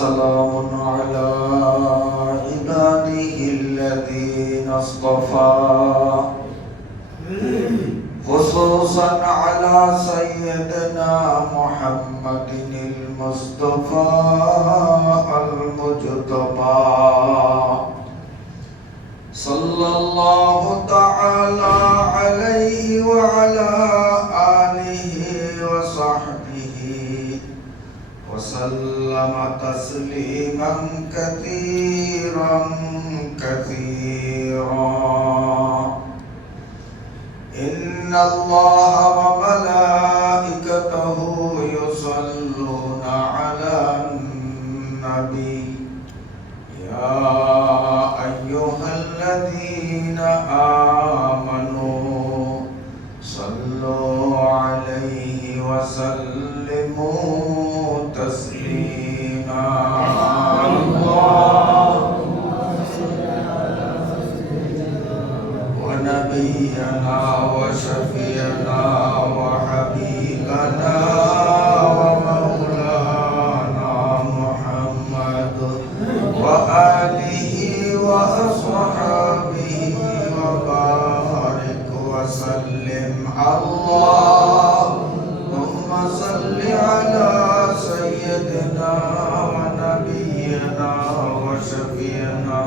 سلام على عباده الذين اصطفى خصوصا على سيدنا محمد المصطفى المجتبى صلى الله تعالى عليه وعلى آله وصحبه وسلم تسليما كثيرا إن الله وملائكته يصلون على النبي يا أيها الذين آمنوا صلوا عليه وسلموا تسليما ونبينا وشفيعنا وحبيبنا ومولانا محمد وآله وأصحابه وبارك وسلم اللهم صل على سيدنا ونبينا وشفيعنا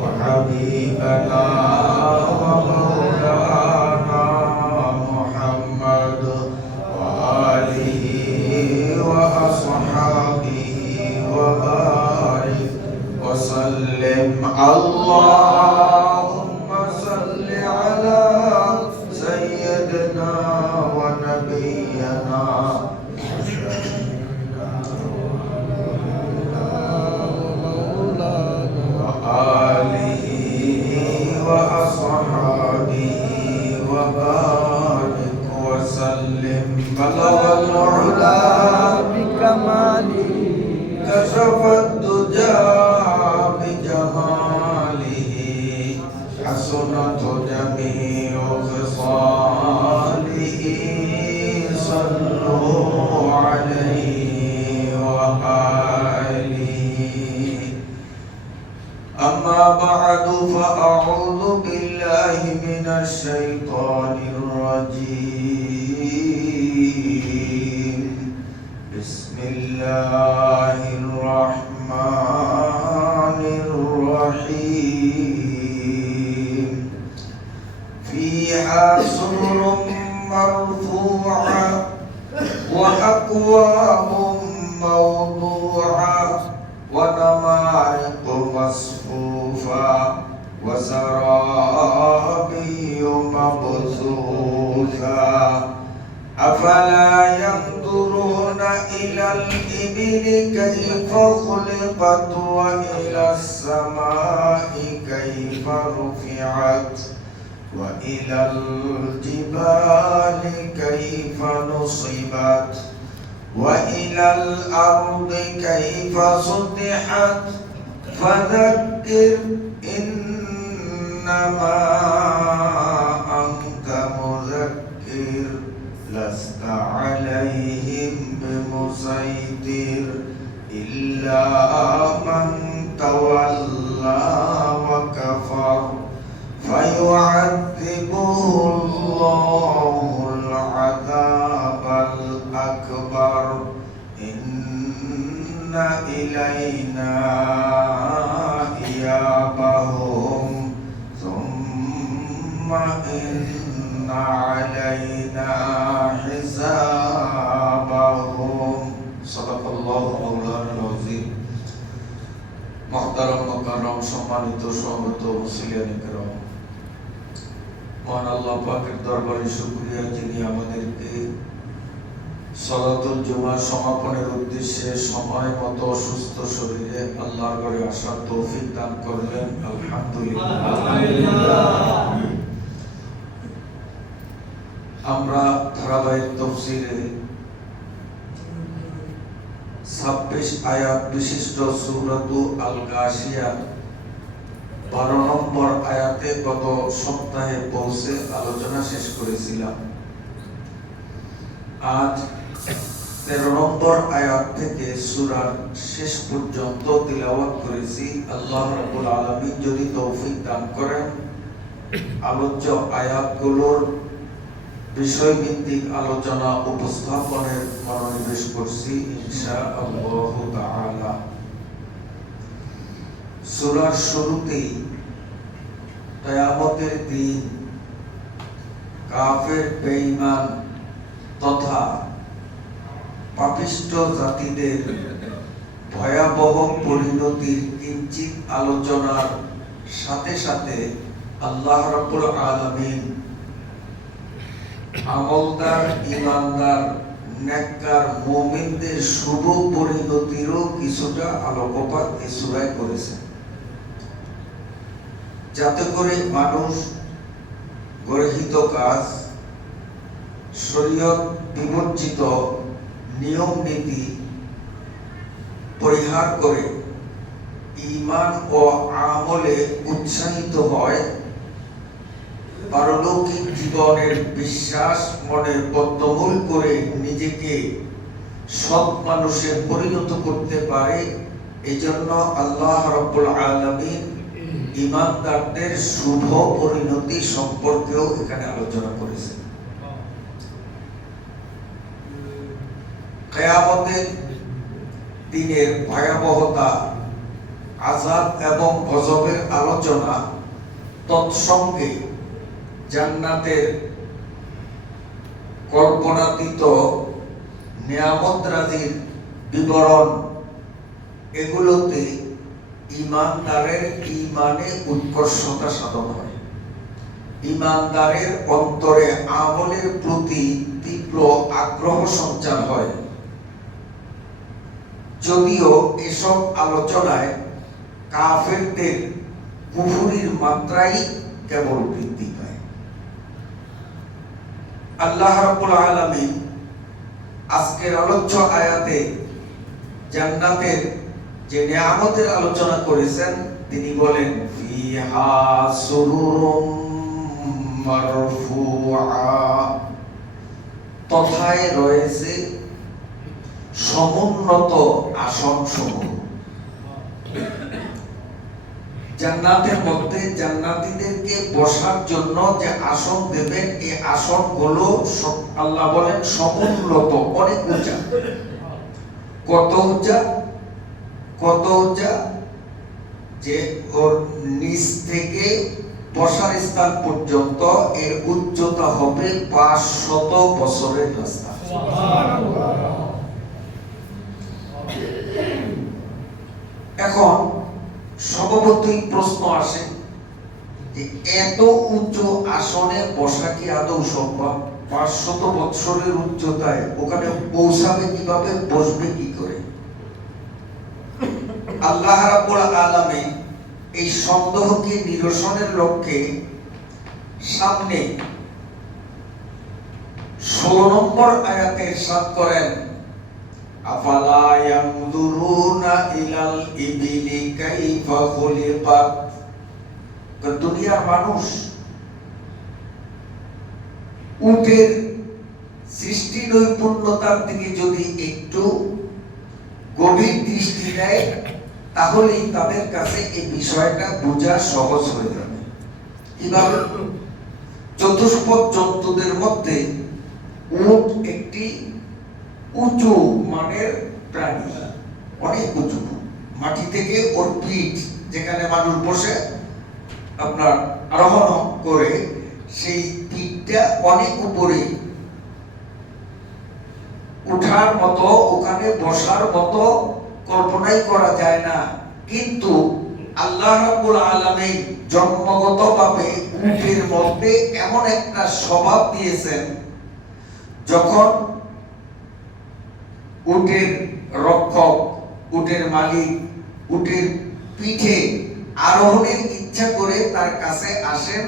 وحبيبنا ومولانا محمد وآله وأصحابه وبارك وسلم اللهم صل على سيدنا ونبينا وآله وأصحابه وبارك وسلم بلغ العلا بكماله كشف الدجى بجماله حسنت جميع خصاله صلوا عليه وآله أما بعد فأعوذ بالله من الشيطان الرجيم بسم الله الرحمن الرحيم فيها سرر مرفوعة وأكواب موضوعة ونمارق مصفوفة وزرابي مبثوثة أفلا ينظرون إلى الإبل كيف خلقت وإلى السماء كيف رفعت وإلى الجبال كيف نصبت وإلى الأرض كيف سطحت فذكر إنما أنت مذكر لست عليهم بمسيطر إلا من تولى وكفر فيعذبه الله العذاب الأكبر إن إلينا إيابهم ثم إن علينا حسابهم صدق الله مولانا العظيم محترم مكرم সম্মানিত সভাপতি মুসলিয়ান کرام মহান আল্লাহ পাকের দরবারে শুকরিয়া যিনি আমাদেরকে সালাতুল জুমা সমাপনের উদ্দেশ্যে সময় মতো সুস্থ শরীরে আল্লাহর ঘরে আসার তৌফিক দান করলেন আলহামদুলিল্লাহ। আমরা ধারাবাহিক তাফসীরে 26 আয়াত বিশিষ্ট সূরাতুল আল-গাশিয়া 12 নম্বর আয়াতে গত সপ্তাহে পৌঁছে আলোচনা শেষ করেছিলাম। আজ 13 নম্বর আয়াত থেকে সূরার শেষ পর্যন্ত তিলাওয়াত করেছি। আল্লাহ রাব্বুল আলামিন যদি তৌফিক দান করেন, আলোচ্য আয়াতগুলোর বিষয়ভিত্তিক আলোচনা উপস্থাপনের মনোনিবেশ করছি ইনশাআল্লাহ তাআলা। সূরার শুরুতেই কিয়ামতের দিন কাফের, বেঈমান তথা পাপিষ্ঠ জাতিদের ভয়াবহ পরিণতির কিঞ্চিত আলোচনার সাথে সাথে আল্লাহ রাব্বুল আলামিন আমলদার, ঈমানদার, নেককার মুমিনদের শুভ পরিণতিরও কিছুটা আলোকপাত এই সূরায় করেছেন, যাতে করে মানুষ গর্হিত কাজ, শরীয়ত বিবর্জিত নিয়ম নীতি পরিহার করে ঈমান ও আমলে উৎসাহিত হয়, পারলৌকিক জীবনের বিশ্বাস মনে বদ্ধমূল করে নিজেকে সৎ মানুষে পরিণত করতে পারে। এজন্য আল্লাহ রাব্বুল আলামিন ঈমানদারদের শুভ পরিণতি সম্পর্কেও এখানে আলোচনা করেছেন। কিয়ামতের দিনের ভয়াবহতা, আযাব এবং গজবের আলোচনা, তৎসঙ্গে জান্নাতের কল্পনাতীত নিয়ামত রাজির বিবরণ, এগুলোতে ঈমানদারের ঈমানে উৎকর্ষতা সাধন হয়। ঈমানদারের অন্তরে আমলের প্রতি তীব্র আগ্রহ সঞ্চার হয়। যদিও এসব আলোচনায় কাফেরদের কুফরির মাত্রাই কেবল বৃদ্ধি পায়। আল্লাহ রাব্বুল আলামিন আজকের আলোচ্য আয়াতে জান্নাতের যে নিয়ামতের আলোচনা করেছেন, তিনি বলেন ফিহা সুরুরুম মারফুআ, তথায় রয়েছে সমুন্নত আসনসমূহ। জান্নাতের মধ্যে জান্নাতীদেরকে বসার জন্য যে আসন দেবেন, এই আসনগুলো আল্লাহ বলেন সমুন্নত, অনেক উঁচা। কত উঁচা? কত উঁচা? যে ওর নিচ থেকে বসার স্থান পর্যন্ত এর উচ্চতা হবে 500 বছরের রাস্তা। এখন স্বভাবতই প্রশ্ন আসে যে এত উঁচু আসনে বসা কি আদৌ সম্ভব? 500 বছরের উচ্চতায় ওখানে পৌঁছাবে কিভাবে, বসবে কি করে? আল্লাহ রাব্বুল আলামিন এই সন্দেহকে নিরসনের লক্ষ্যে সামনে 16 নম্বর আয়াতে ইরশাদ করেন, আফালা ইয়ানজুরুনা ইলাল ইবিলি কাইফা খুলিকাত। দুনিয়ার মানুষ উটের সৃষ্টি নৈপুণ্যতার দিকে যদি একটু গভীর দৃষ্টি দেয়, তাহলেই তাদের কাছে এই বিষয়টা বোঝা সহজ হয়ে যাবে। কিভাবে? চতুষ্পদ জন্তুদের মধ্যে উট একটি উঁচু মানের প্রাণী, অনেক উঁচু। মাটি থেকে ওর পিঠ, যেখানে মানুষ বসে আপনার আরোহণ করে, সেই পিঠটা অনেক উপরে, উঠার মতো, ওখানে বসার মতো কল্পনাই করা যায় না। কিন্তু আল্লাহ রাব্বুল আলামিন জন্মগতভাবে উটের মধ্যে এমন একটা স্বভাব দিয়েছেন, যখন উটের রক্ষক, উটের মালিক উটের পিঠে আরোহণের ইচ্ছা করে তার কাছে আসেন,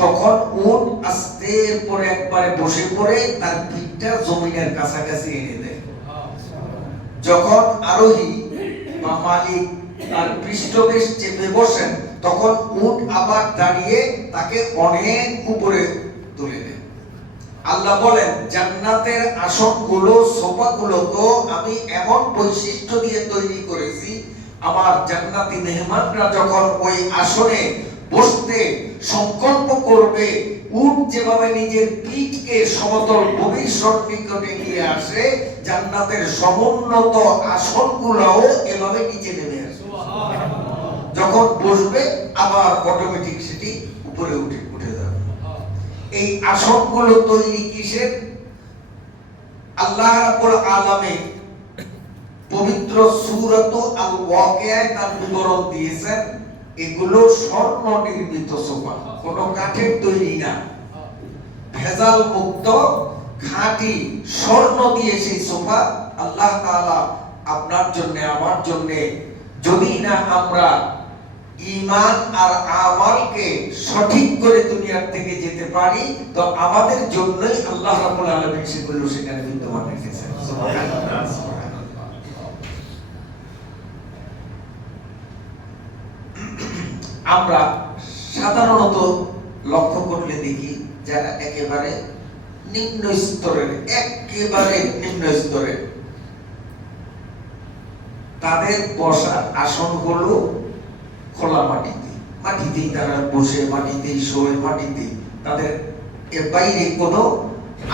তখন উট আস্তে করে একবারে বসে পড়ে তার পিঠটা জমিনের কাছাকাছি এনে দেয়। যখন আরোহী বা মালিক তার পৃষ্ঠদেশ চেপে বসেন, তখন উট আবার দাঁড়িয়ে তাকে অনেক উপরে তুলে দেয়। আল্লাহ বলেন জান্নাতের আসনগুলো, সোফাগুলোকে আমি এমন বৈশিষ্ট্য দিয়ে তৈরি করেছি, আমার জান্নাতি মেহমানরা যখন ওই আসনে বসতে সংকল্প করবে, উট যেভাবে নিজের পিঠকে সমতল ভূমির সন্নিকটে নিয়ে আসে, জান্নাতের সমুন্নত আসনগুলোও এভাবে নিচে নেমে আসে। যখন বসবে আবার অটোমেটিক সেটি উপরে উঠে যাবে। এই আসনগুলো তৈরি কিসের? আল্লাহ রাব্বুল আলামিন পবিত্র সূরাত আল ওয়াকিয়ায় তার বিবরণ দিয়েছেন, এগুলো স্বর্ণ নির্মিত সোফা, কোনো কাঠের তৈরি না, ভেজাল মুক্ত খাঁটি স্বর্ণ দিয়ে সেই সোফা আল্লাহ তাআলা আপনার জন্য আমার জন্য, যদি না আমরা ঈমান আর আমালকে সঠিক করে দুনিয়ার থেকে যেতে পারি, তো আমাদের জন্যই আল্লাহ রাব্বুল আলামিন সেগুলো সেখানে বিদ্যমান রেখেছেন। সুবহানাল্লাহ। আমরা সাধারণত লক্ষ্য করলে দেখি যারা একেবারে নিম্ন স্তরের, তাদের বসার আসন হলো খোলা মাটিতেই তারা বসে, মাটিতেই শোয়, মাটিতেই, তাদের এর বাইরে কোনো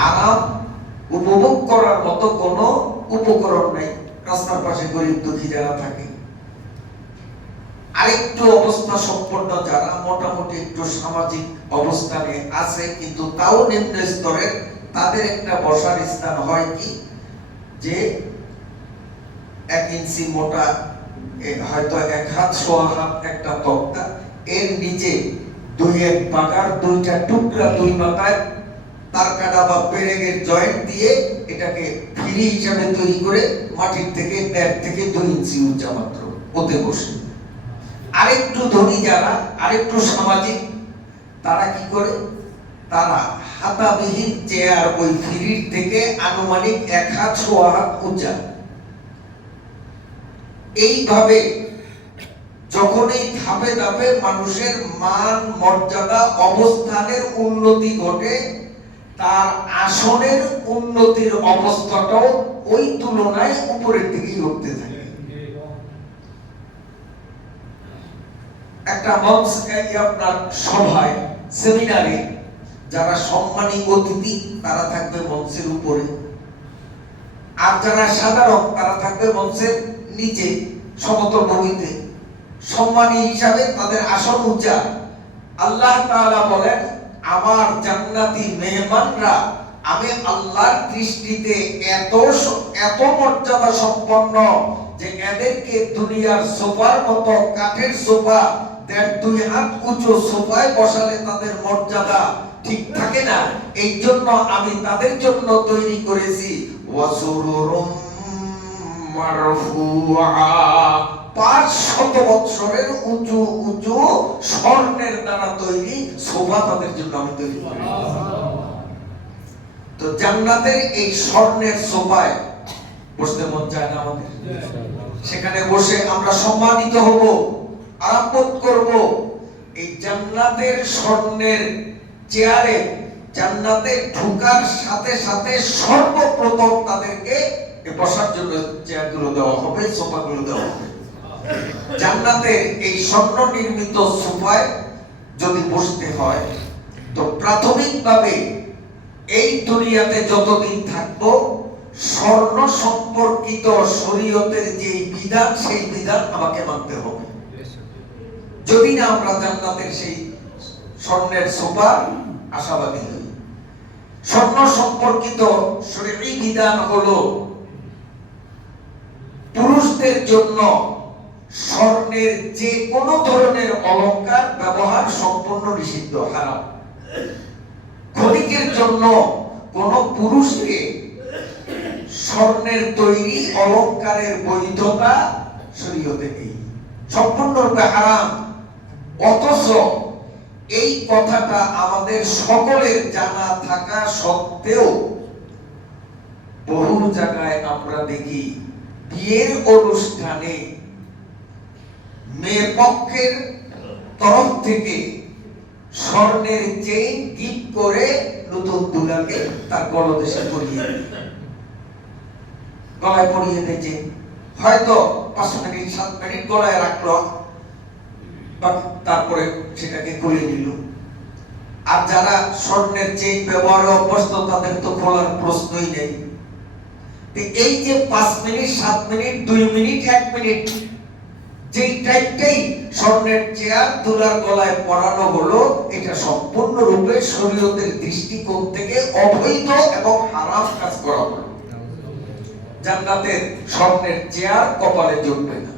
আরাম উপভোগ করার মতো কোনো উপকরণ নেই। রাস্তার পাশে গরিব দুঃখী যারা থাকে, আরেকটু অবস্থা সম্পন্ন যারা মোটামুটি একটু সামাজিক অবস্থানে আছে কিন্তু তাও নিম্ন স্তরের, তাদের একটা বসার স্থান হয় কি, যে 1 ইঞ্চি মোটা, হয়তো 1 হাত সোয়া হাত একটা তক্তা, এর নিচে 2 পাকার 2টা টুকরা, 2 মাথায় তার কাটা বা পেরেকের জয়েন্ট দিয়ে এটাকে ফিরি হিসাবে তৈরি করে মাটির থেকে 1.5 থেকে 2 ইঞ্চি উচ্চা মাত্র ওতে বসে। আরেকটু ধনী যারা, আরেকটু সামাজিক, তারা কি করে, তারা হাতাবিহীন চেয়ার ওই ফিরির থেকে আনুমানিক 1 হাত সোয়া হাত উঁচা, এইভাবে যখন এই ধাপে ধাপে মানুষের মান মর্যাদা অবস্থানের উন্নতি ঘটে, তার আসনের উন্নতির অবস্থাটাও ওই তুলনায় উপরের দিকেই উঠতে থাকে। একটা মঞ্চ, আপনার সভায়, সেমিনারে যারা সম্মানী অতিথি তারা থাকবে মঞ্চের উপরে, আর যারা সাধারণ তারা থাকবে মঞ্চের নিচে সমতল ভূমিতে, সম্মানী হিসাবে তাদের আসন উঁচা। আল্লাহ তাআলা বলেন আমার জান্নাতি মেহমানরা আমি আল্লাহর দৃষ্টিতে এত মর্যাদা সম্পন্ন যে এদেরকে দুনিয়ার সোফার মতো কাঠের সোফা 1.5-2 হাত উঁচু সোফায় বসালে তাদের মর্যাদা ঠিক থাকে না, এই জন্য আমি তাদের জন্য তৈরি করেছি ওয়াসুরুরুম মারফুআ, 500 বছরের উঁচু উঁচু স্বর্ণের দ্বারা তৈরি সোফা তাদের জন্য আমি তৈরি করেছি। তো জান্নাতের এই স্বর্ণের সোফায় বসতে মন চায় না আমাদের? সেখানে বসে আমরা সম্মানিত হব, আরাম বোধ করব। এই জান্নাতের স্বর্ণের চেয়ারে জান্নাতে ঢোকার সাথে সাথে সর্বপ্রথম তাদেরকে বসার জন্য চেয়ারগুলো দেওয়া হবে, সোফাগুলো দেওয়া হবে। জান্নাতের এই স্বর্ণ নির্মিত সোফায় যদি বসতে হয়, তো প্রাথমিকভাবে এই দুনিয়াতে যতদিন থাকবো স্বর্ণ সম্পর্কিত শরীয়তের যে বিধান, সেই বিধান আমাকে মানতে হবে। যদি না আমরা জান্নাতের সেই স্বর্ণের সোফা আশাবাদী হই। স্বর্ণ সম্পর্কিত শরীয়ী বিধান হলো পুরুষদের জন্য স্বর্ণের যে কোনো ধরনের অলংকার ব্যবহার সম্পূর্ণ নিষিদ্ধ, হারাম। ক্ষণিকের জন্য কোন পুরুষকে স্বর্ণের তৈরি অলংকারের বৈধতা শরীয়তে নেই, সম্পূর্ণরূপে হারাম। অথচ এই কথাটা আমাদের সকলের জানা থাকা সত্ত্বেও বহু জায়গায় আমরা দেখি বিয়ের অনুষ্ঠানে মেয়ে পক্ষের তরফ থেকে স্বর্ণের চেইন গিফট করে নতুন দুলাকে তার গলদেশে পরিয়ে দেয়, গলায় পরিয়ে দেয়। যে হয়তো 5 মিনিট 7 মিনিট গলায় রাখলো, তারপরে সেটাকে খুলে নিল। আর যারা স্বর্ণের চেইন ব্যবহারে অভ্যস্ত তাদের তো খোলার প্রশ্নই নেই। এই যে 5 মিনিট 7 মিনিট 2 মিনিট 1 মিনিট যেই টাইমটাই স্বর্ণের চেয়ার দুলার গলায় পরানো হলো, এটা সম্পূর্ণরূপে শরীয়তের দৃষ্টিকোণ থেকে অবৈধ এবং হারাম কাজ করা হলো। জান্নাতের স্বর্ণের চেয়ার কপালে জুটবে না।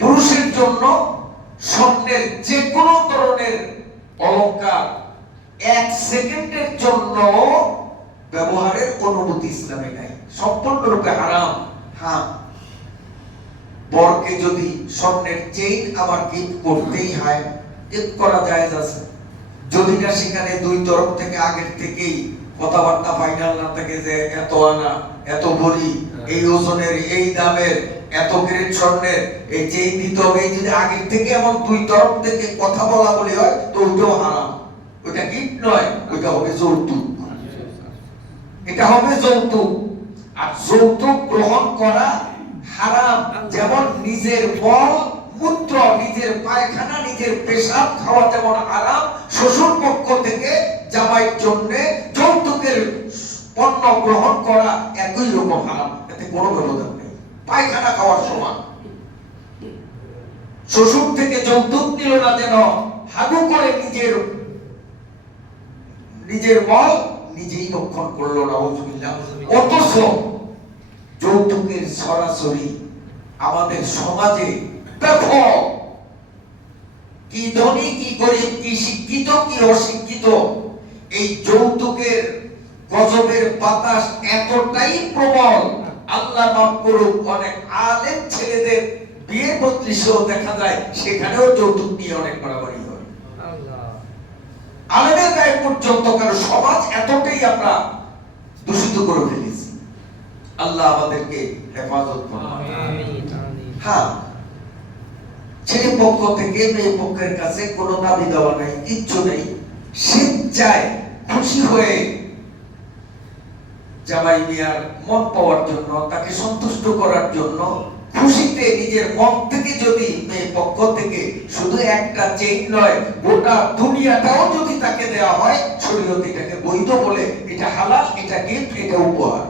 পুরুষের জন্য স্বর্ণের যে কোনো ধরনের অলংকার 1 সেকেন্ডের জন্য ব্যবহারের অনুমতি ইসলামে নাই, সম্পূর্ণরূপে হারাম। হ্যাঁ, বরকে যদি স্বর্ণের চেইন আমার গিফট করতেই হয়, গিফট করা জায়েজ আছে, যদি না সেখানে দুই তরফ থেকে আগের থেকেই কথাবার্তা ফাইনাল না থাকে যে এত আনা, এত ভরি, এই ওজনের, এই দামের, এত গ্রেড স্বর্ণের এই চেইন দিতে হবে। এই যদি আগের থেকে এমন দুই তরফ থেকে কথা বলা বলি হয়, তো ওইটাও হারাম। ওইটা গিফট নয়, ওইটা হবে যৌতুক। এটা হবে যৌতুক। আর যৌতুক গ্রহণ করা হারাম। যেমন নিজের মল মূত্র, নিজের পায়খানা, নিজের পেশাব খাওয়া যেমন হারাম, শ্বশুর পক্ষ থেকে জামাইয়ের জন্য যৌতুকের পণ্য গ্রহণ করা একই রকম হারাম। এতে কোনো ব্যবধান নেই, পায়খানা খাওয়ার সমান। শ্বশুর থেকে যৌতুক নিল না যেন হাগু করে নিজের মল নিজেই রক্ষণ করলো, নাউজুবিল্লাহ। অথচ যৌতুকের সরাসরি আমাদের সমাজে ব্যাপক, কি ধনী কি গরিব, কি শিক্ষিত কি অশিক্ষিত, এই যৌতুকের গজবের বাতাস এতটাই প্রবল, আল্লাহ মাফ করুক, অনেক আলেম ছেলেদের বিয়ে মজলিসেও দেখা যায় সেখানেও যৌতুক নিয়ে অনেক বাড়াবাড়ি হয়। আলেমের গায়ে পর্যন্ত, কারণ সমাজ এতটাই আমরা দূষিত করে ফেলেছি। আল্লাহ আমাদেরকে হেফাজত করুন। হ্যাঁ, ছেলে পক্ষ থেকে মেয়ে পক্ষের কাছে কোনো দাবি দেওয়া নাই, কিচ্ছু নেই। সে চায় খুশি হয়ে জামাই মিয়ার মন পাওয়ার জন্য, তাকে সন্তুষ্ট করার জন্য, খুশিতে নিজের মন থেকে যদি মেয়ে পক্ষ থেকে শুধু একটা চেইন নয়, গোটা দুনিয়াটাও যদি তাকে দেওয়া হয়, শরীয়ত এটাকে বৈধ বলে, এটা হালাল, এটা গিফট, এটা উপহার।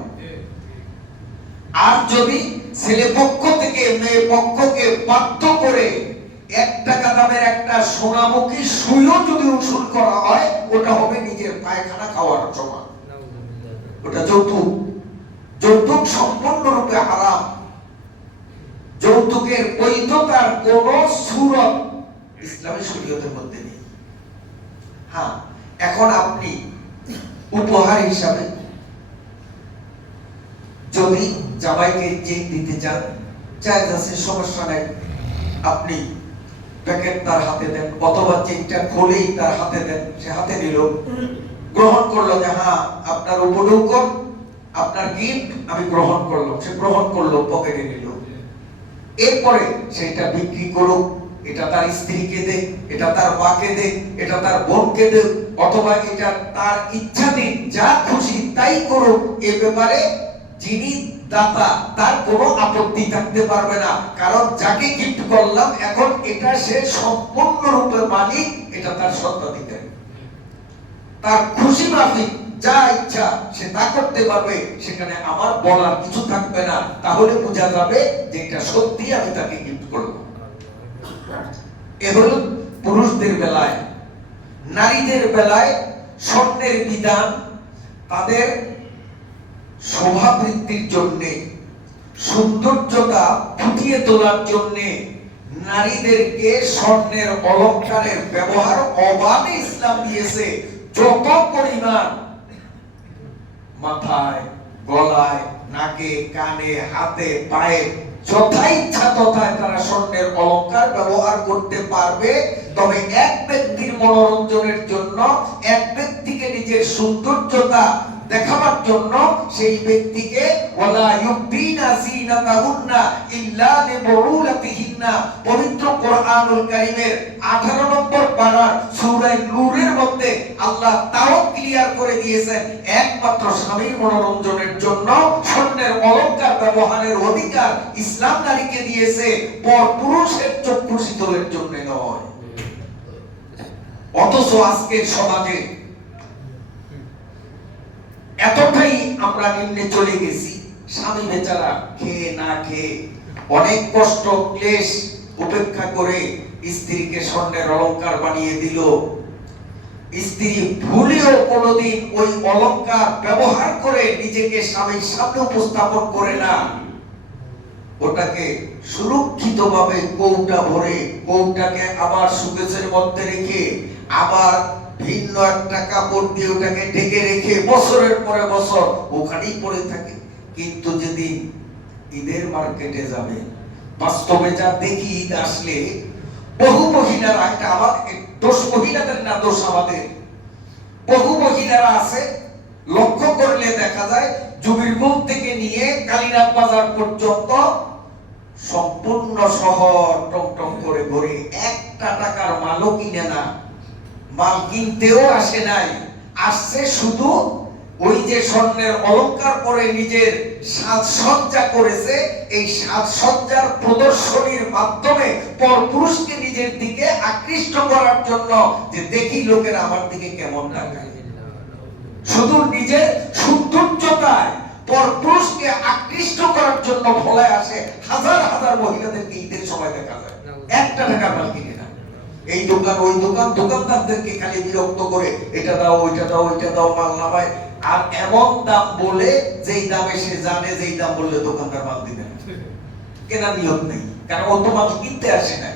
আর যদি ছেলে পক্ষ থেকে মেয়ে পক্ষকে বাধ্য করে 1 টাকা দামের একটা সোনামুখী সুইও যদি উসুল করা হয়, ওটা হবে নিজের পায়খানা খাওয়ার সমান। ওটা যৌতুক। যৌতুক সম্পূর্ণরূপে হারাম। যৌতুকের বৈধতার কোন সূরত ইসলামী শরীয়তের মধ্যে নেই। হ্যাঁ, এখন আপনি উপহার হিসাবে যদি জামাইকে চেইন দিতে চান, জায়েজ আছে, সমস্যা নাই। আপনি প্যাকেট তার হাতে দেন, অথবা চেইনটা খুলেই তার হাতে দেন, সে হাতে নিল, গ্রহণ করলো যে হ্যাঁ আপনার উপঢৌকন, আপনার গিফট আমি গ্রহণ করলাম। সে গ্রহণ করলো, পকেটে নিল। এরপরে সেটা বিক্রি করুক, এটা তার স্ত্রীকে দেখ, এটা তার মাকে দেখ, এটা তার বোনকে দেখ, অথবা এটা তার ইচ্ছাধীন, যা খুশি তাই করুক। এ ব্যাপারে যিনি দাতা তার কোনো আপত্তি থাকতে পারবে না, কারণ যাকে গিফট করলাম এখন এটা সে সম্পূর্ণরূপে মালিক, এটা তার স্বত্বাধিকারী। তার খুশি মাফিক যা ইচ্ছা সে তা করতে পারবে, সেখানে আমার বলার কিছু থাকবে না। তাহলে বোঝা যাবে যে এটা সত্যি আমি তাকে গিফট করব। এ হলো পুরুষদের বেলায়। নারীদের বেলায় স্বর্ণের বিধান তাদের শোভা বৃদ্ধির জন্য, সৌন্দর্যতা ফুটিয়ে তোলার জন্য নারীদেরকে স্বর্ণের অলংকারের ব্যবহার অবাধে ইসলাম দিয়েছে। যত পরিমাণ মাথায়, গলায়, নাকে, কানে, হাতে, পায়ে যথা ইচ্ছা তথায় তারা স্বর্ণের অলংকার ব্যবহার করতে পারবে। তবে এক ব্যক্তির মনোরঞ্জনের জন্য, এক ব্যক্তিকে নিজের সৌন্দর্যতা দেখাবার জন্য সেই ব্যক্তিকে ওয়ালা ইউবদিনা যিনাতাহুন্না ইল্লা লিবুউলাতিহিন্না পবিত্র কোরআনুল কারীমের 18 নম্বর পারার সূরা নূরের মধ্যে আল্লাহ তাও ক্লিয়ার করে দিয়েছেন একমাত্র স্বামীর মনোরঞ্জনের জন্য স্বর্ণের অলংকার ব্যবহারের অধিকার ইসলাম নারীকে দিয়েছে, পরপুরুষের চক্ষু শীতলের জন্য নয়। অথচ আজকের সমাজে এতটাই আমরা নিম্নে চলে গেছি, স্বামী বেচারা খেয়ে না খেয়ে অনেক কষ্ট ক্লেশ উপেক্ষা করে স্ত্রীকে স্বর্ণের অলংকার বানিয়ে দিল। স্ত্রী ভুলেও কোনোদিন ওই অলংকার ব্যবহার করে নিজেকে স্বামীর সামনে উপস্থাপন করে না, ওটাকে সুরক্ষিতভাবে কৌটা ভরে কৌটাকে আবার সুকেসের মধ্যে রেখে আবার ভিন্ন একটা কাপড় দিয়ে ওটাকে ঢেকে রেখে বছরের পরে বছর ওখানেই পড়ে থাকে। কিন্তু যেদিন ঈদের মার্কেটে যাবে, বাস্তবে যা দেখি, ঈদ আসলে বহু মহিলারা, এটা আমাদের দোষ মহিলাদের না, দোষ আমাদের, বহু মহিলারা আছে লক্ষ্য করলে দেখা যায় জুবিরগুল থেকে নিয়ে কালীনাথ বাজার পর্যন্ত সম্পূর্ণ শহর টমটম করে ঘুরে একটা টাকার মালও কিনে না, মাল কিনতেও আসে নাই, আসছে শুধু ওই যে স্বর্ণের অলংকার পরে নিজের সাজসজ্জা করেছে, এই সাজসজ্জার প্রদর্শনীর মাধ্যমে পরপুরুষকে নিজের দিকে আকৃষ্ট করার জন্য, যে দেখি লোকেরা আমার দিকে কেমন তাকায়। শুধু নিজের সৌন্দর্যতায় পরপুরুষকে আকৃষ্ট করার জন্য ভোলায় আসে হাজার হাজার মহিলাদেরকে ঈদের সময় দেখা যায় একটা টাকা মাল কিনে না। এই দোকান ওই দোকান, দোকানদারদেরকে খালি বিরক্ত করে এটা দাও ওইটা দাও ওইটা দাও, মাল নামায় আর এমন দাম বলে যেই দামে সে জানে যেই দাম বললে দোকানদার মাল দিবে না, কেনার নিয়ত নেই, কারণ ও তো মাল কিনতে আসে না,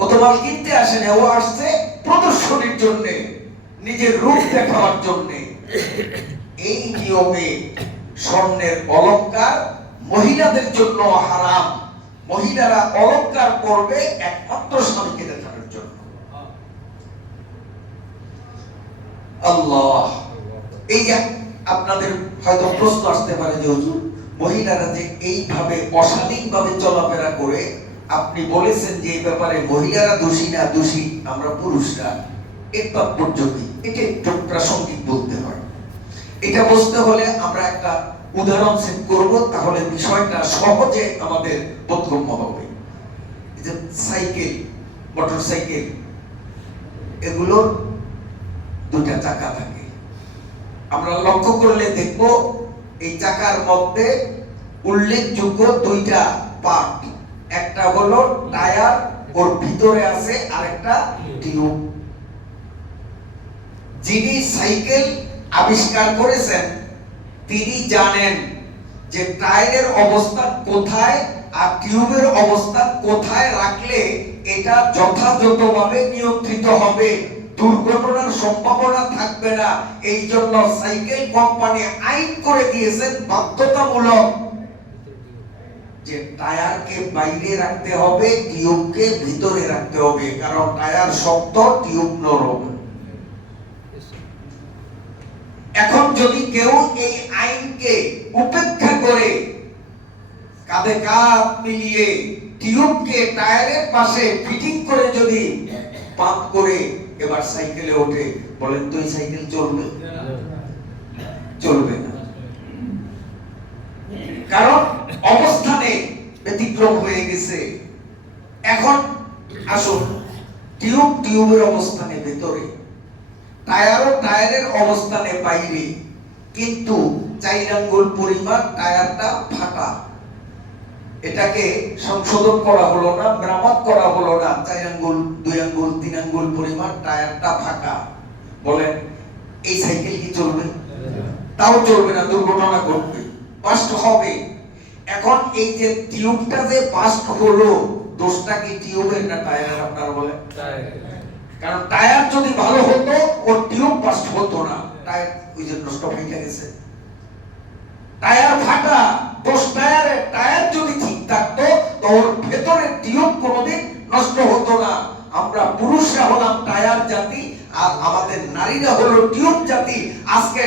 ও তো মাল কিনতে আসে না, ও আসছে প্রদর্শনীর জন্য, নিজের রূপ দেখাবার জন্য। এই নিয়মে স্বর্ণের অলংকার মহিলাদের জন্য হারাম। মহিলারা অলংকার করবে একমাত্র স্বামীকে দেখানোর জন্য। আল্লাহ, এই যে আপনাদের হয়তো প্রশ্ন আসতে পারে যে হুজুর, মহিলারা যে এইভাবে অশালীনভাবে চলাফেরা করে, আপনি বলেছেন যে এই ব্যাপারে মহিলারা দোষী না, দোষী আমরা পুরুষরা, এর তাৎপর্য কি? এটা একটু প্রাসঙ্গিক বলতে হয়। এটা বুঝতে হলে আমরা একটা উদাহরণ সেট করব, তাহলে বিষয়টা সহজে আমাদের বোধগম্য হবে। এই যে সাইকেল, মোটরসাইকেল, এগুলোর দুটা চাকা থাকে। আমরা লক্ষ্য করলে দেখব এই চাকার মধ্যে উল্লেখযোগ্য দুইটা পার্ট, একটা হলো টায়ার, ওর ভিতরে আছে আরেকটা টিউব। যিনি সাইকেল আবিষ্কার করেছেন তিনি জানেন যে টায়ারের অবস্থান কোথায় আর টিউবের অবস্থান কোথায় রাখলে এটা যথাযথভাবে নিয়ন্ত্রিত হবে, দুর্ঘটনার সম্ভাবনা থাকবে না। এই জন্য সাইকেল কোম্পানি আইন করে দিয়েছেন বাধ্যতামূলক যে টায়ারকে বাইরে রাখতে হবে, টিউবকে ভিতরে রাখতে হবে, কারণ টায়ার শক্ত, টিউব নরম। এখন যদি কেউ এই আইনকে উপেক্ষা করে কাঁধে কাঁধ মিলিয়ে টিউবকে টায়ারের পাশে ফিটিং করে যদি পাম্প করে এবার সাইকেলে ওঠে, বলেন তো এই সাইকেল চলবে? চলবে না, কারণ অবস্থানে ব্যতিক্রম হয়ে গেছে। এখন আসুন, টিউব টিউবের অবস্থানে ভেতরে, টায়ারও টায়ারের অবস্থানে বাইরে, কিন্তু 4 আঙ্গুল পরিমাণ টায়ারটা ফাটা, এটাকে সংশোধন করা হলো না, মেরামত করা হলো না, 4 আঙ্গুল 2 আঙ্গুল 3 আঙ্গুল পরিমাণ টায়ারটা ফাঁকা। বলেন এই সাইকেল কি চলবে? তাও চলবে না, দুর্ঘটনা ঘটবে, বাস্ট হবে। এখন এই যে টিউবটা যে বাস্ট হলো, দোষটা কি টিউবের না টায়ারের? আপনারা বলেন কারণ টায়ার যদি ভালো হতো ওর টিউব বাস্ট হতো না, টায়ার ওই যে নষ্ট হয়ে গেছে, টায়ার ফাটা, দোষ টায়ারের। টায়ার যদি ঠিক থাকতো তো ওর ভেতরে টিউব কোনোদিন নষ্ট হতো না। আমরা পুরুষরা হলাম টায়ার জাতি আর আমাদের নারীরা হলো টিউব জাতি। আজকে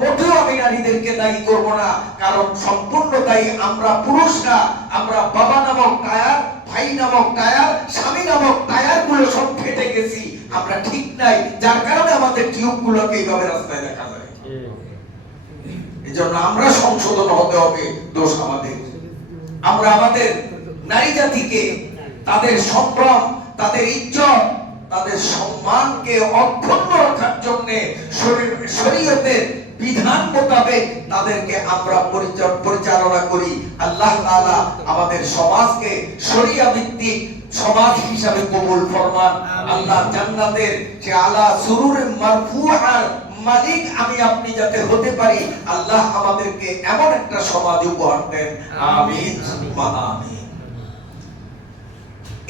মোটেও আমি নারীদেরকে দায়ী করব না, কারণ সম্পূর্ণ দায়ী আমরা পুরুষরা। আমরা বাবা নামক টায়ার, ভাই নামক টায়ার, স্বামী নামক টায়ার গুলো সব ফেটে গেছি, আমরা ঠিক নাই, যার কারণে আমাদের টিউব গুলোকে এইভাবে রাস্তায় দেখা যায়। এজন্য আমরা সংশোধন হতে হবে, দোষ আমাদের। আমরা আমাদের নারী জাতিকে তাদের সম্ভ্রম, তাদের ইজ্জত, তাদের সম্মানকে অক্ষুণ্ণ রাখার জন্য শরীয়তের বিধান মোতাবেক তাদেরকে আমরা পরিচালনা করি। আল্লাহ তাআলা আমাদের সমাজকে শরিয়া ভিত্তিক সমাজ হিসাবে কবুল ফরমান। আল্লাহ জান্নাতের সে আলা সুরুরে মারফুআর মালিক আমি আপনি যাতে হতে পারি, আল্লাহ আমাদেরকে এমন একটা সমাজ উপহার দেন। আমিন আমিন।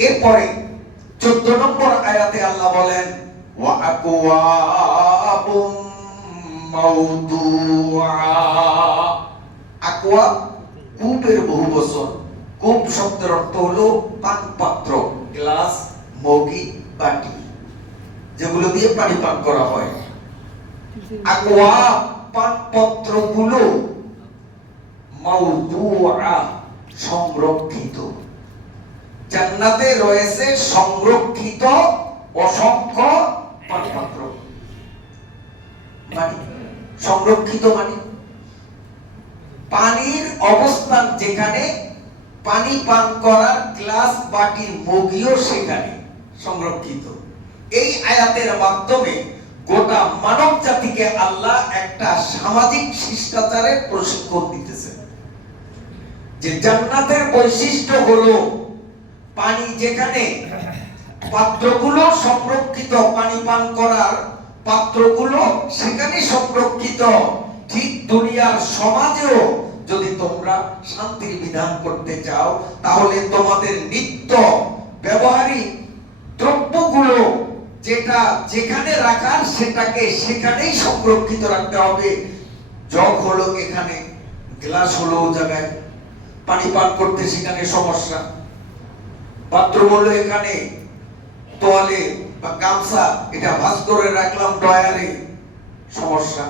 এরপরে 14 নম্বর আয়াতে আল্লাহ বলেন ওয়া আকওয়াবুম মাওদুআ। আকওয়া কূপের বহু বচন। কূপ শব্দের অর্থ হলো পান পাত্র, গ্লাস, মগি, বাটি, যেগুলো দিয়ে পানি পান করা হয়। আকওয়া পানপত্রগুলো, মাওদুআ সংরক্ষিত। জান্নাতে রয়েছে সংরক্ষিত অসংখ্য পানপাত্র। মানে সংরক্ষিত মানে পানির অবস্থান যেখানে, পানি পান করার গ্লাস, বাটি, মগিও সেখানে সংরক্ষিত। এই আয়াতের মাধ্যমে গোটা মানব জাতিকে আল্লাহ একটা সামাজিক শিষ্টাচারের প্রশিক্ষণ দিতেছে, যে জান্নাতের বৈশিষ্ট্য হলো পানি যেখানে, পাত্রগুলো সংরক্ষিত, পানি পান করার পাত্রগুলো সেখানে সংরক্ষিত। ঠিক দুনিয়ার সমাজেও যদি তোমরা শান্তির বিধান করতে চাও, তাহলে তোমাদের নিত্য ব্যবহারিক দ্রব্যগুলো যেটা যেখানে রাখার সেটাকে সেখানেই সংরক্ষিত রাখতে হবে। জগ হলো এখানে, গ্লাস হলো ও জায়গায়, পানি পান করতে সেখানে সমস্যা। পাত্র হলো এখানে, তোয়ালে বা গামছা এটা ভাঁজ করে রাখলাম ডয়ারে, সমস্যা।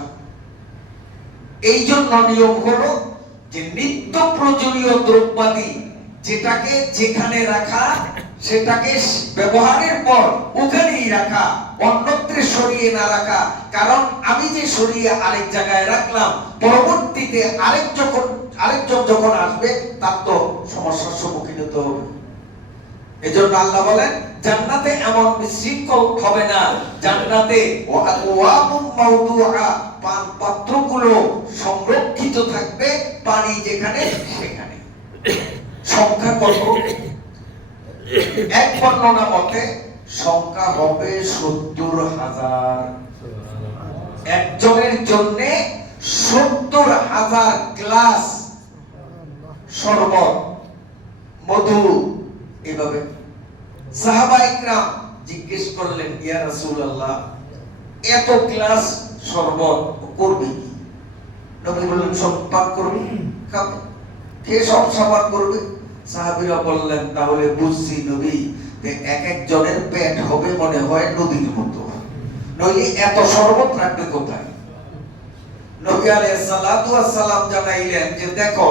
এই জন্য নিয়ম হলো যে নিত্য প্রয়োজনীয় দ্রব্যাদি যেটাকে যেখানে রাখা সেটাকে ব্যবহারের পর ওখানেই রাখা, অন্যত্রে সরিয়ে না রাখা। কারণ আমি যে সরিয়ে আরেক জায়গায় রাখলাম, পরবর্তীতে আরেকজন যখন আসবে তার তো সমস্যার সম্মুখীন হতে হবে। এজন্য আল্লাহ বলেন জান্নাতে এমন বিশৃঙ্খল হবে না। জান্নাতে ওয়াবুম মাওদুআ পাত্রগুলো সংরক্ষিত থাকবে, পানি যেখানে সেখানে। সংখ্যা কত? এক বর্ণনা মতে সংখ্যা হবে 70,000। একজনের জন্য 70,000 গ্লাস শরবত, মধু। এভাবে সাহাবায়ে ইকরাম জিজ্ঞেস করলেন, ইয়া রাসূলুল্লাহ, এত গ্লাস শরবত করবে কি? নবী বললেন, সব পান করবে, খাবে, কে সব সাবান করবে? সাহাবীরা বললেন, তাহলে বুঝছি নবী যে এক একজনের পেট হবে মনে হয় নদীর মতো, নইলে এত শরবত রাখবে কোথায়? নবী আলাইহিস সালাতু ওয়াস সালাম জানাইলেন যে দেখো,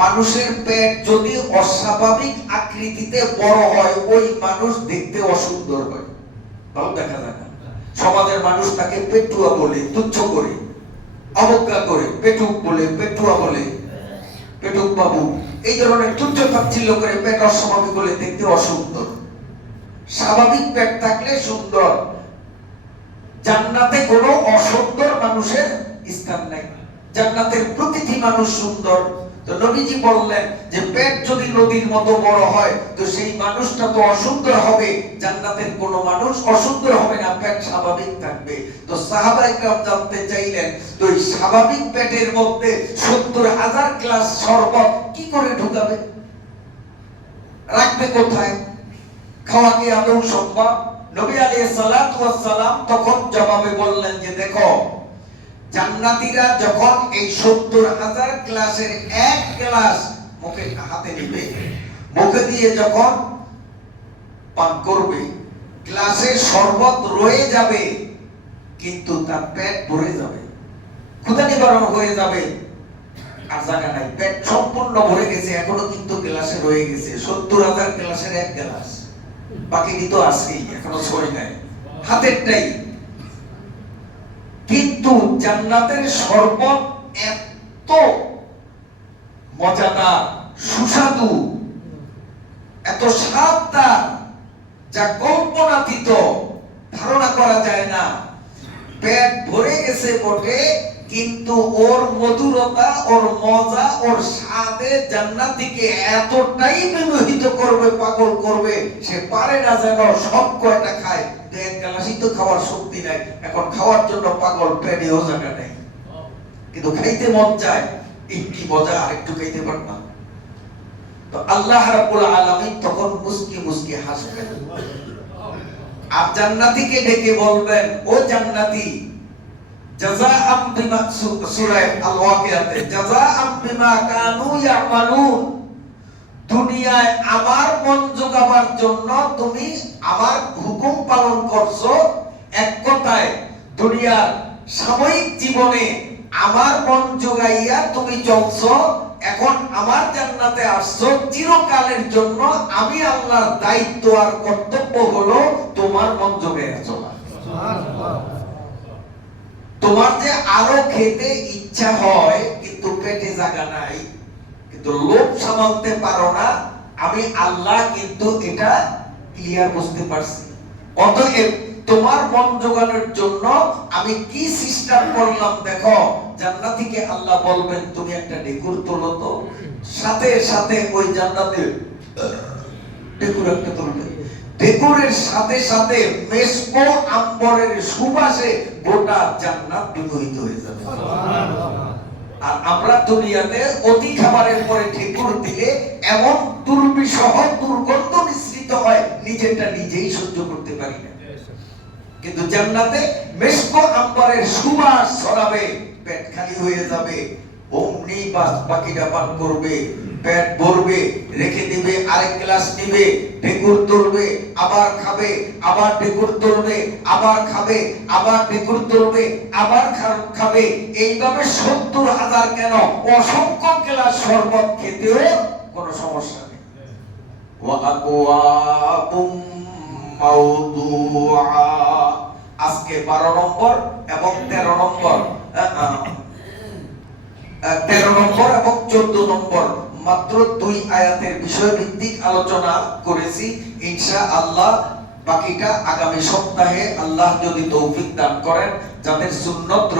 মানুষের পেট যদি অস্বাভাবিক আকৃতিতে বড় হয়, ওই মানুষ দেখতে অসুন্দর হয়, ভালো দেখা যায় না। সমাজের মানুষ তাকে পেটুয়া বলে, তুচ্ছ করে, অবজ্ঞা করে, পেটুক বলে, পেটুয়া বলে, পেটুক বাবু, এই ধরনের তুচ্ছ তাচ্ছিল্য করে পেট অস্বাভাবিক হলে দেখতে অসুন্দর। স্বাভাবিক পেট থাকলে সুন্দর। জান্নাতে কোনো অসুন্দর মানুষের স্থান নাই, জান্নাতের প্রতিটি মানুষ সুন্দর। তো নবীজি বললেন যে পেট যদি নদীর মতো বড় হয়, তো সেই মানুষটা তো অসুন্দর হবে। জান্নাতের কোনো মানুষ অসুন্দর হবে না, পেট স্বাভাবিক থাকবে। তো সাহাবায়ে কেরাম জানতে চাইলেন, তো এই স্বাভাবিক পেটের মধ্যে 70,000 গ্লাস শরবত কি করে ঢুকাবে, রাখবে কোথায়? খাওয়া কি আদৌ সম্ভব? নবী আলাইহিস সালাতু ওয়াস সালাম তখন জবাবে বললেন যে দেখো, জান্নাতীরা যখন এই 70,000 গ্লাসের এক গ্লাস মুখে হাতে নেবে, মুখে দিয়ে যখন পান করবে, গ্লাসে শরবত রয়ে যাবে, কিন্তু তার পেট ভরে যাবে। গরম হয়ে যাবে, আর জায়গা নাই, পেট সম্পূর্ণ ভরে গেছে, এখনো কিন্তু গ্লাসে রয়ে গেছে 70,000 গ্লাসের 1 গ্লাস, বাকি তো আছেই, এখনো ছয় নাই, হাতেরটাই। কিন্তু জান্নাতের শরবত এত মজাদার, সুস্বাদু, এত স্বাদদার, যা কল্পনাতীত, ধারণা করা যায় না। পেট ভরে গেছে বটে, কিন্তু ওর মধুরতা, ওর মজা, ওর স্বাদে জান্নাতীকে এতটাই বিমোহিত করবে, পাগল করবে, সে পারে না যেন সব কয়টা খায়। এক গ্লাসই তো খাওয়ার শক্তি নাই, এখন খাওয়ার জন্য পাগল, পেটেও জায়গা নেই, কিন্তু খাইতে মন চায়। এই কি মজা, আরেকটু খাইতে পারতাম। তো আল্লাহ রাব্বুল আলামিন তখন মুস্কি মুস্কি হাসবেন, আর জান্নাতীকে ডেকে বলবেন, ও জান্নাতী, জাযাআম বিমা, সূরা আল ওয়াকিয়াতে, জাযাআম বিমা কানু ইয়ামালুন, দুনিয়ায় আমার মন জোগাবার জন্য তুমি আমার হুকুম পালন করছো। এক কথায় দুনিয়ার সাময়িক জীবনে আমার মন জোগাইয়া তুমি চলছো, এখন আমার জান্নাতে আসছো চিরকালের জন্য। আমি আল্লাহর দায়িত্ব আর কর্তব্য হলো তোমার মন জোগাইয়া চলা। তোমার যে আরো খেতে ইচ্ছা হয়, কিন্তু পেটে জায়গা নাই, কিন্তু লোভ সামলাতে পারো না, আমি আল্লাহ কিন্তু এটা ক্লিয়ার বুঝতে পারছি। অতএব তোমার মন জোগানোর জন্য আমি কি সিস্টেম করলাম দেখো। জান্নাতীকে আল্লাহ বলবেন, তুমি একটা ডেকুর তোলো তো। সাথে সাথে ওই জান্নাতে ডেকুর একটা তুলবে, ডেকুরের সাথে সাথে মেসকো আম্বরের সুবাসে গোটা জান্নাত বিমোহিত হয়ে যাবে। আর আমরা দুনিয়াতে অতি খাবারের পরে ঠেকুর দিলে এমন দুর্বিষহ দুর্গন্ধ মিশ্রিত হয়, নিজেরটা নিজেই সহ্য করতে পারি না। কিন্তু জান্নাতে মেসকো আম্বরের সুবাস ছড়াবে, পেট খালি হয়ে যাবে, অমনি বাকিটা পান করবে, পেট ভরবে, রেখে দিবে, আরেক গ্লাস নিবে, ঢেকুর তুলবে, আবার খাবে, আবার ঢেকুর তুলবে, আবার খাবে, আবার ঢেকুর তুলবে, আবার খাবে। এইভাবে 70,000 কেন অসংখ্য গ্লাস শরবত খেতেও কোনো সমস্যা নেই। ওয়া আকওয়াবুম মাওদুআ। আজকে 12 নম্বর এবং 13 নম্বর, 13 নম্বর এবং 14 নম্বর মাত্র 2 আয়াতের বিষয় ভিত্তিক আলোচনা করেছি। ইনশাআল্লাহ বাকিটা আগামী সপ্তাহে আল্লাহ যদি তৌফিক দান করেন, যাদের সুন্নত